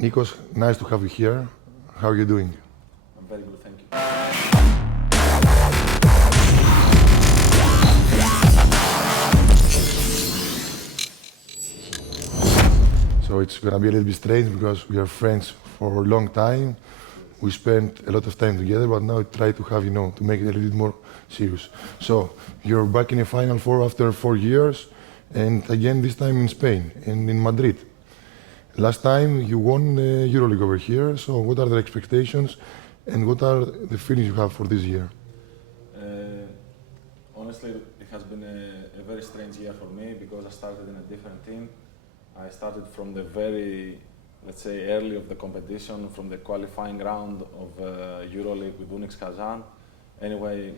Nikos, nice to have you here. How are you doing? I'm very good, thank you. So it's gonna be a little bit strange because we are friends for a long time. We spent a lot of time together, but now I try to have, to make it a little bit more serious. So you're back in a Final Four after 4 years, and again this time in Spain and in Madrid. Last time you won the EuroLeague over here, so what are the expectations and what are the feelings you have for this year? Honestly, it has been a very strange year for me because I started in a different team. I started from the very, let's say, early of the competition, from the qualifying round of EuroLeague with Unix Kazan. Anyway,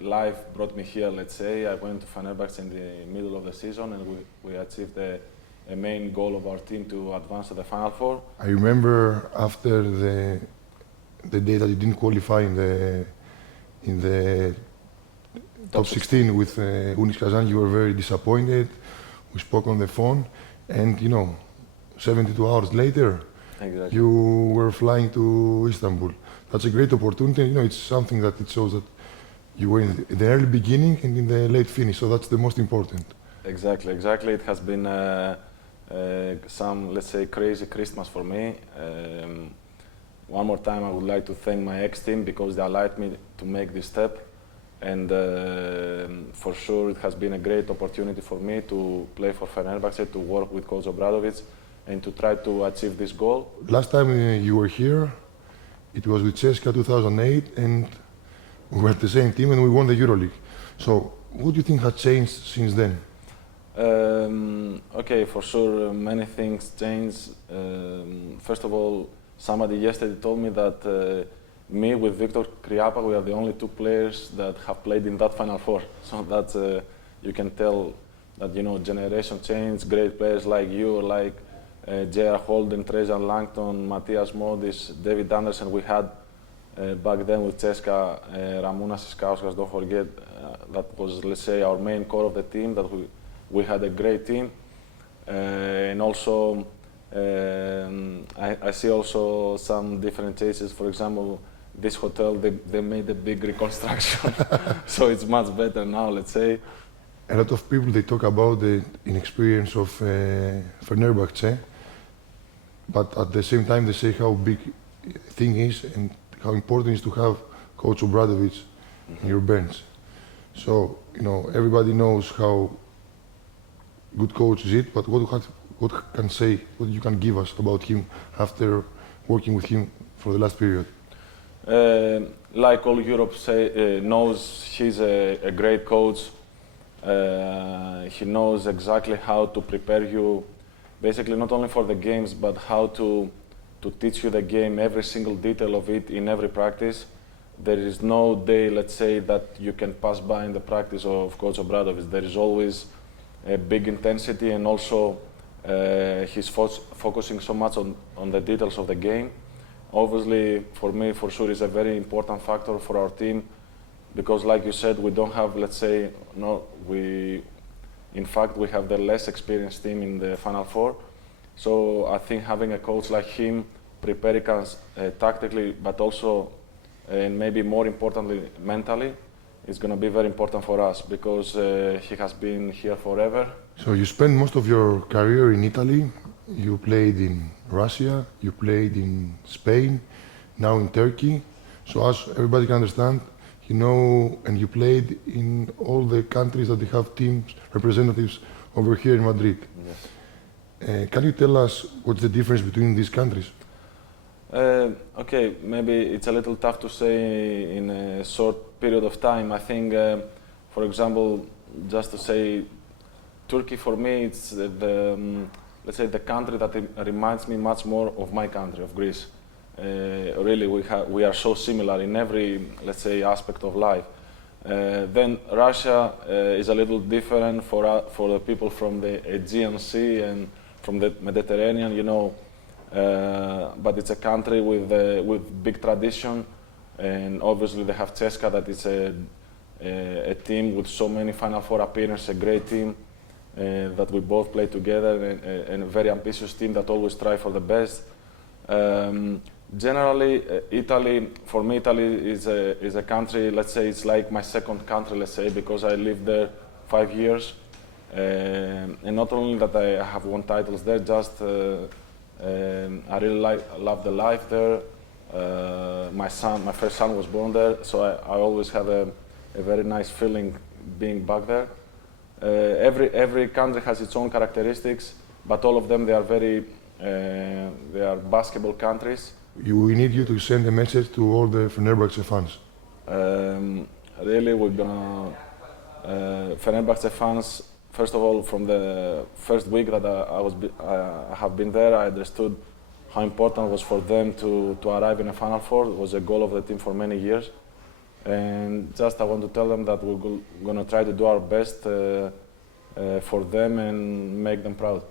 life brought me here, let's say. I went to Fenerbahce in the middle of the season and we achieved a main goal of our team to advance to the Final Four. I remember after the day that you didn't qualify in the top 16 with Unix Kazan, you were very disappointed. We spoke on the phone, and 72 hours later, exactly. You were flying to Istanbul. That's a great opportunity. It's something that it shows that you were in the early beginning and in the late finish, so that's the most important. Exactly. It has been some, let's say, crazy Christmas for me. One more time, I would like to thank my ex-team because they allowed me to make this step. And for sure, it has been a great opportunity for me to play for Fenerbahce, to work with Coach Obradovic, and to try to achieve this goal. Last time you were here, it was with CSKA 2008, and we were the same team and we won the EuroLeague. So, what do you think has changed since then? Okay, for sure, many things changed. First of all, somebody yesterday told me that me with Victor Kriapa, we are the only two players that have played in that Final Four. So that's, you can tell that, generation change, great players like you, like J.R. Holden, Trejan Langton, Matthias Modis, David Anderson, we had back then with CSKA, Ramounas Siskauskas, don't forget, that was, let's say, our main core of the team, that we had a great team. And also, I see also some different cases. For example, this hotel, they made a big reconstruction, so it's much better now, let's say. A lot of people, they talk about the inexperience of Fenerbahce, but at the same time they say how big thing is and how important it is to have Coach Obradovic in your bench. So, everybody knows how good coach is it, but what you can give us about him after working with him for the last period? Like all Europe knows, he's a great coach. He knows exactly how to prepare you, basically not only for the games, but how to teach you the game, every single detail of it in every practice. There is no day, let's say, that you can pass by in the practice of Coach Obradovic. There is always a big intensity, and also he's focusing so much on the details of the game. Obviously, for me, for sure, is a very important factor for our team because, like you said, we don't have, let's say, in fact, we have the less experienced team in the Final Four. So I think having a coach like him preparing us tactically, but also, and maybe more importantly, mentally, is going to be very important for us because he has been here forever. So you spent most of your career in Italy. You played in Russia, you played in Spain, now in Turkey. So as everybody can understand, and you played in all the countries that they have teams, representatives over here in Madrid. Yes. Can you tell us what's the difference between these countries? Okay, maybe it's a little tough to say in a short period of time. I think, for example, just to say, Turkey for me, it's let's say the country that reminds me much more of my country, of Greece. Really, we are so similar in every, let's say, aspect of life. Then Russia is a little different for the people from the Aegean Sea and from the Mediterranean, but it's a country with big tradition, and obviously they have CSKA, that is a team with so many Final Four appearances, a great team. that we both play together, and a very ambitious team that always strive for the best. Generally, Italy, for me, Italy is a country, let's say it's like my second country, let's say, because I lived there 5 years. And not only that I have won titles there, just I really love the life there. My first son was born there, so I always have a very nice feeling being back there. Every country has its own characteristics, but all of them, they are basketball countries. We need you to send a message to all the Fenerbahce fans. Really, we're gonna Fenerbahce fans. First of all, from the first week that I have been there, I understood how important it was for them to arrive in a Final Four. It was a goal of the team for many years. And just I want to tell them that we're going to try to do our best for them and make them proud.